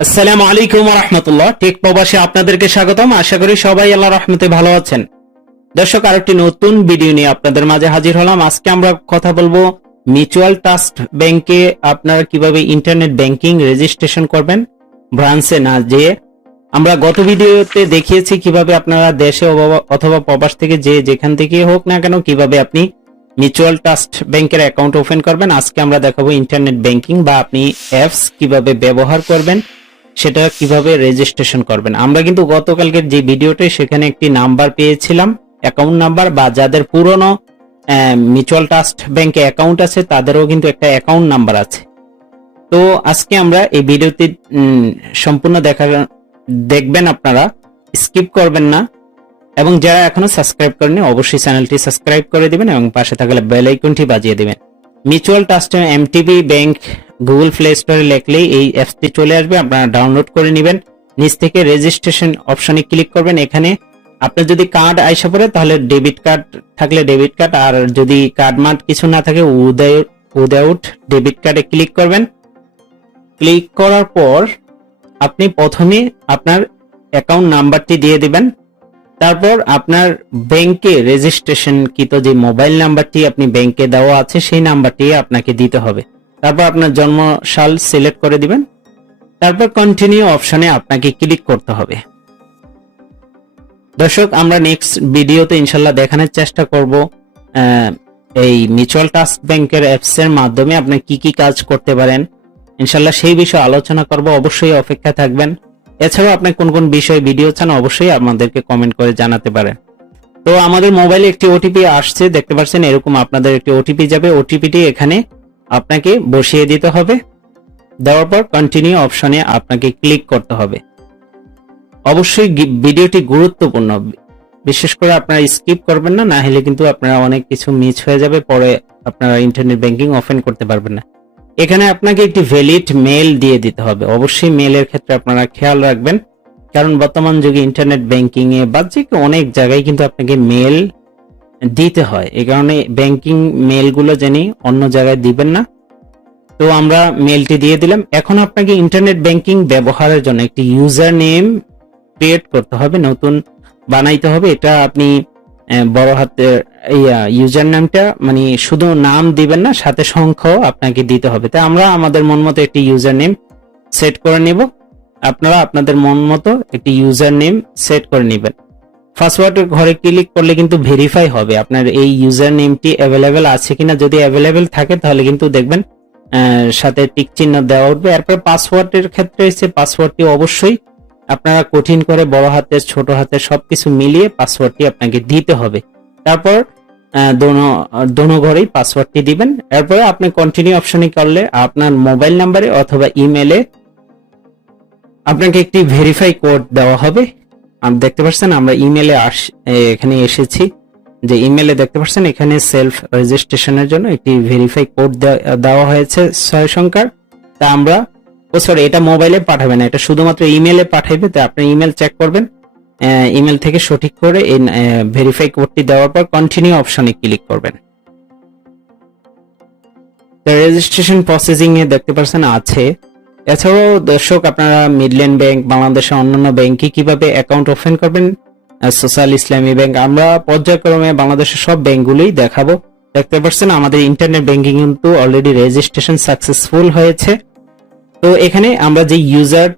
আসসালামু আলাইকুম ওয়া রাহমাতুল্লাহ। টেক প্রবাসে আপনাদেরকে স্বাগতম। আশা করি সবাই আল্লাহর রহমতে ভালো আছেন। দর্শক, আরেকটি নতুন ভিডিও নিয়ে আপনাদের মাঝে হাজির হলাম। আজকে আমরা কথা বলবো মিউচুয়াল ট্রাস্ট ব্যাংকে আপনারা কিভাবে ইন্টারনেট ব্যাংকিং রেজিস্ট্রেশন করবেন ব্রাঞ্চে না যেয়ে। আমরা গত ভিডিওতে দেখিয়েছি কিভাবে আপনারা দেশে অথবা প্রবাস থেকে যেখান থেকে হোক না কেন কিভাবে আপনি মিউচুয়াল ট্রাস্ট ব্যাংকের অ্যাকাউন্ট ওপেন করবেন। আজকে আমরা দেখাবো ইন্টারনেট ব্যাংকিং বা আপনি অ্যাপস কিভাবে ব্যবহার করবেন, সেটা কিভাবে রেজিস্ট্রেশন করবেন। আমরা কিন্তু গতকালকের যে ভিডিওতে সেখানে একটি নাম্বার পেয়েছিলাম, অ্যাকাউন্ট নাম্বার, বা যাদের পুরনো মিউচুয়াল ট্রাস্ট ব্যাংকে অ্যাকাউন্ট আছে তাদেরও কিন্তু একটা অ্যাকাউন্ট নাম্বার আছে। তো আজকে আমরা এই ভিডিওতে সম্পূর্ণ দেখবেন, আপনারা স্কিপ করবেন না, এবং যারা এখনো সাবস্ক্রাইব করেনি অবশ্যই চ্যানেলটি সাবস্ক্রাইব করে দিবেন এবং পাশে থাকলে বেল আইকনটি বাজিয়ে দিবেন। Mutual trust MTB bank Google play স্টোরে লিখলেই এই অ্যাপসটি চলে আসবে, আপনারা ডাউনলোড করে নেবেন। নিচ থেকে রেজিস্ট্রেশন অপশনে ক্লিক করবেন। এখানে আপনার যদি কার্ড আইসা পড়ে তাহলে ডেবিট কার্ড থাকলে ডেবিট কার্ড, আর যদি কার্ড মার্ট কিছু না থাকে উইদাউট ডেবিট কার্ডে ক্লিক করবেন। ক্লিক করার পর আপনি প্রথমে আপনার অ্যাকাউন্ট নাম্বারটি দিয়ে দিবেন। তারপর আপনার ব্যাংকে রেজিস্ট্রেশনকৃত যে মোবাইল নাম্বারটি আপনি ব্যাংকে দেওয়া আছে সেই নাম্বারটি আপনাকে দিতে হবে। তারপর আপনার জন্ম সাল সিলেক্ট করে দিবেন। তারপর কন্টিনিউ অপশনে আপনাকে ক্লিক করতে হবে। দর্শক, আমরা নেক্সট ভিডিওতে ইনশাল্লাহ দেখানোর চেষ্টা করব এই মিউচুয়াল ট্রাস্ট ব্যাংকের অ্যাপস এর মাধ্যমে আপনি কি কি কাজ করতে পারেন। ইনশাল্লাহ সেই বিষয়ে আলোচনা করব, অবশ্যই অপেক্ষা থাকবেন। এছাড়াও আপনি কোন কোন বিষয়ে ভিডিও চান অবশ্যই আমাদেরকে কমেন্ট করে জানাতে পারেন। তো আমাদের মোবাইলে একটি ওটিপি আসছে, দেখতে পাচ্ছেন এরকম আপনাদের একটি ওটিপি যাবে। ওটিপিটি এখানে আপনাকে বসিয়ে দিতে হবে। দেওয়ার পর কন্টিনিউ অপশনে আপনাকে ক্লিক করতে হবে। অবশ্যই ভিডিওটি গুরুত্বপূর্ণ, বিশেষ করে আপনারা স্কিপ করবেন না, না হলে কিন্তু আপনারা অনেক কিছু মিস হয়ে যাবে, পরে আপনারা ইন্টারনেট ব্যাংকিং ওপেন করতে পারবেন না। এখানে আপনাকে একটি ভ্যালিড মেল দিয়ে দিতে হবে। অবশ্যই মেলের ক্ষেত্রে আপনারা খেয়াল রাখবেন, কারণ বর্তমান যুগে ইন্টারনেট ব্যাংকিং এ বা যে অনেক জায়গায় কিন্তু আপনাকে মেল দিতে হয়। এই কারণে ব্যাংকিং মেলগুলো জানি অন্য জায়গায় দিবেন না। তো আমরা মেলটি দিয়ে দিলাম। এখন আপনাকে ইন্টারনেট ব্যাংকিং ব্যবহারের জন্য একটি ইউজার নেম ক্রিয়েট করতে হবে, নতুন বানাইতে হবে। এটা আপনি বড় হাতের ইউজার নামটা মানে শুধু নাম দিবেন না, সাথে সংখ্যাও আপনাকে দিতে হবে। তাই আমরা আমাদের মন মতো একটি ইউজার নেম সেট করে নিব। আপনারা আপনাদের মন মতো একটি ইউজার নেম সেট করে নেবেন। পাসওয়ার্ডের ঘরে ক্লিক করলে কিন্তু ভেরিফাই হবে আপনার এই ইউজার নেমটি অ্যাভেলেবেল আছে কিনা। যদি অ্যাভেলেবেল থাকে তাহলে কিন্তু দেখবেন সাথে টিক চিহ্ন দেওয়া উঠবে। এরপর পাসওয়ার্ডের ক্ষেত্রে এসে পাসওয়ার্ডটি অবশ্যই আপনারা কঠিন করে বড় হাতের ছোট হাতের সবকিছু মিলিয়ে পাসওয়ার্ডটি আপনাকে দিতে হবে। তারপর দোনো ঘরেই পাসওয়ার্ডটি দিবেন। এরপরে আপনি কন্টিনিউ অপশনে করলে আপনার মোবাইল নাম্বারে অথবা ইমেলে আপনাকে একটি ভেরিফাই কোড দেওয়া হবে। দেখতে পাচ্ছেন আমরা ইমেলে এখানে এসেছি, যে ইমেলে দেখতে পাচ্ছেন এখানে সেলফ রেজিস্ট্রেশনের জন্য একটি ভেরিফাই কোড দেওয়া হয়েছে 6 সংখ্যার। তা আমরা সরি, এটা মোবাইলে পাঠাবে না, এটা শুধুমাত্র ইমেলে পাঠাবে। তো আপনি ইমেল চেক করবেন, ইমেল থেকে সঠিক করে এই ভেরিফাই কোডটি দেওয়ার পর কন্টিনিউ অপশনে ক্লিক করবেন। তো রেজিস্ট্রেশন প্রসেসিং এ দেখতে পাচ্ছেন আছে। এছাড়াও দর্শক, আপনারা মিডল্যান্ড ব্যাংক, বাংলাদেশের অন্যান্য ব্যাংকে কিভাবে অ্যাকাউন্ট ওপেন করবেন, সোশ্যাল ইসলামী ব্যাংক, আমরা পর্যায়ক্রমে বাংলাদেশের সব ব্যাংকগুলোই দেখাবো। দেখতে পাচ্ছেন আমাদের ইন্টারনেট ব্যাংকিং কিন্তু অলরেডি রেজিস্ট্রেশন সাকসেসফুল হয়েছে। তো এখানে আমরা যে ইউজার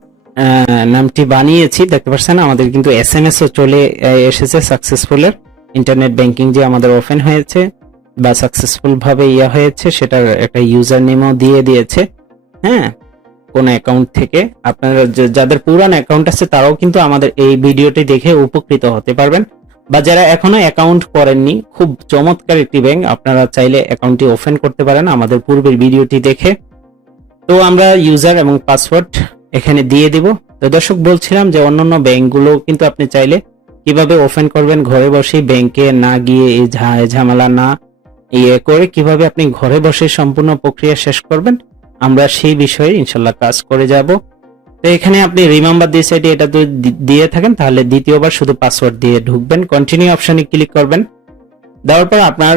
নামটি বানিয়েছি দেখতে পাচ্ছেন আমাদের কিন্তু এসএমএস ও চলে এসেছে সাকসেসফুলের। ইন্টারনেট ব্যাংকিং যে আমাদের ওপেন হয়েছে বা সাকসেসফুল ভাবে হয়েছে সেটার একটা ইউজার নেমও দিয়ে দিয়েছে। হ্যাঁ, কোন অ্যাকাউন্ট থেকে আপনারা যাদের পুরান অ্যাকাউন্ট আছে তারাও কিন্তু আমাদের এই ভিডিওটি দেখে উপকৃত হতে পারবেন, বা যারা এখনো অ্যাকাউন্ট করেননি, খুব চমৎকার একটি ব্যাংক, আপনারা চাইলে অ্যাকাউন্টটি ওপেন করতে পারেন আমাদের পূর্বের ভিডিওটি দেখে। তো আমরা ইউজার এবং পাসওয়ার্ড এখানে দিয়ে দিব। তো দর্শক, বলছিলাম যে অন্যান্য ব্যাংকগুলো কিন্তু আপনি চাইলে কিভাবে ওপেন করবেন ঘরে বসে, ব্যাংকে না গিয়ে এই ঝামেলা না করে কিভাবে আপনি ঘরে বসে সম্পূর্ণ প্রক্রিয়া শেষ করবেন, আমরা সেই বিষয়ে ইনশাল্লাহ কাজ করে যাব। তো এখানে আপনি রিমেম্বার দিস আইডি এটা তো দিয়ে থাকেন, তাহলে দ্বিতীয়বার শুধু পাসওয়ার্ড দিয়ে ঢুকবেন। কন্টিনিউ অপশনে ক্লিক করবেন। দেওয়ার পর আপনার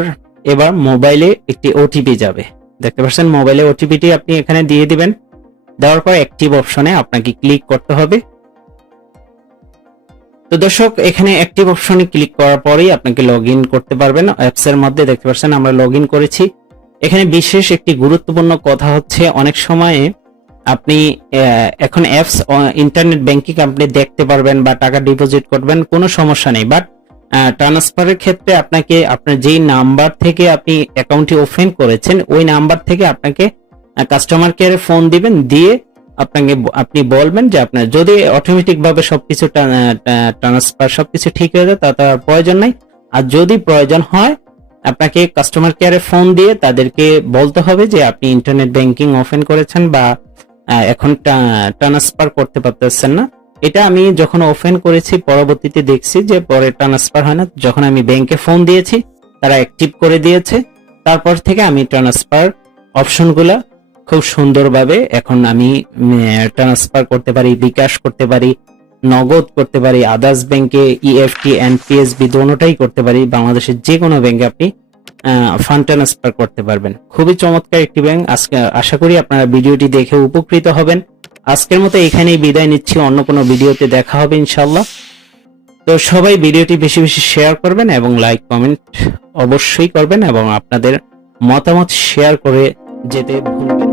এবার মোবাইলে একটি ওটিপি যাবে। দেখতে পাচ্ছেন মোবাইলে ওটিপিটি আপনি এখানে দিয়ে দিবেন। দেওয়ার পর অ্যাক্টিভ অপশনে আপনাকে ক্লিক করতে হবে। তো দর্শক, এখানে অ্যাক্টিভ অপশনে ক্লিক করার পরেই আপনাকে লগ ইন করতে পারবেন অ্যাপস এর মধ্যে। দেখতে পাচ্ছেন আমরা লগ ইন করেছি। এখানে বিশেষ একটি গুরুত্বপূর্ণ কথা হচ্ছে, অনেক সময়ে আপনি এখন অ্যাপস ইন্টারনেট ব্যাংকিং আপনি দেখতে পারবেন বা টাকা ডিপোজিট করবেন, কোনো সমস্যা নেই। বাট ট্রান্সফারের ক্ষেত্রে আপনাকে আপনার যেই নাম্বার থেকে আপনি অ্যাকাউন্টটি ওপেন করেছেন ওই নাম্বার থেকে আপনাকে কাস্টমার কেয়ারে ফোন দিবেন, দিয়ে আপনি বলবেন যে আপনার যদি অটোমেটিক ভাবে সবকিছু ট্রান্সফার সবকিছু ঠিক হয়ে যায় তা তার প্রয়োজন নাই। আর যদি প্রয়োজন হয় আপনাকে কাস্টমার কেয়ারে ফোন দিয়ে তাদেরকে বলতে হবে যে আপনি ইন্টারনেট ব্যাংকিং ওপেন করেছেন বা এখন ট্রান্সফার করতে পারতেছেন না। এটা আমি যখন ওপেন করেছি পরবর্তীতে দেখছি যে পরে ট্রান্সফার হয় না। যখন আমি ব্যাংকে ফোন দিয়েছি তারা অ্যাক্টিভ করে দিয়েছে, তারপর থেকে আমি ট্রান্সফার অপশনগুলা খুব সুন্দরভাবে এখন আমি ট্রান্সফার করতে পারি, বিকাশ করতে পারি, নগদ করতে পারি, আদার্স ব্যাংকে ইএফটি এন্ড পিএসবি দোনোটাই করতে পারি। বাংলাদেশের যে কোনো ব্যাংকে আপনি ফান্ড ট্রান্সফার করতে পারবেন। খুবই চমৎকার একটি ব্যাংক। আজকে আশা করি আপনারা ভিডিওটি দেখে উপকৃত হবেন। আজকের মতো এখানেই বিদায় নিচ্ছি, অন্য কোনো ভিডিওতে দেখা হবে ইনশাআল্লাহ। তো সবাই ভিডিওটি বেশি বেশি শেয়ার করবেন এবং লাইক কমেন্ট অবশ্যই করবেন এবং আপনাদের মতামত শেয়ার করে যেতে ভুলবেন না।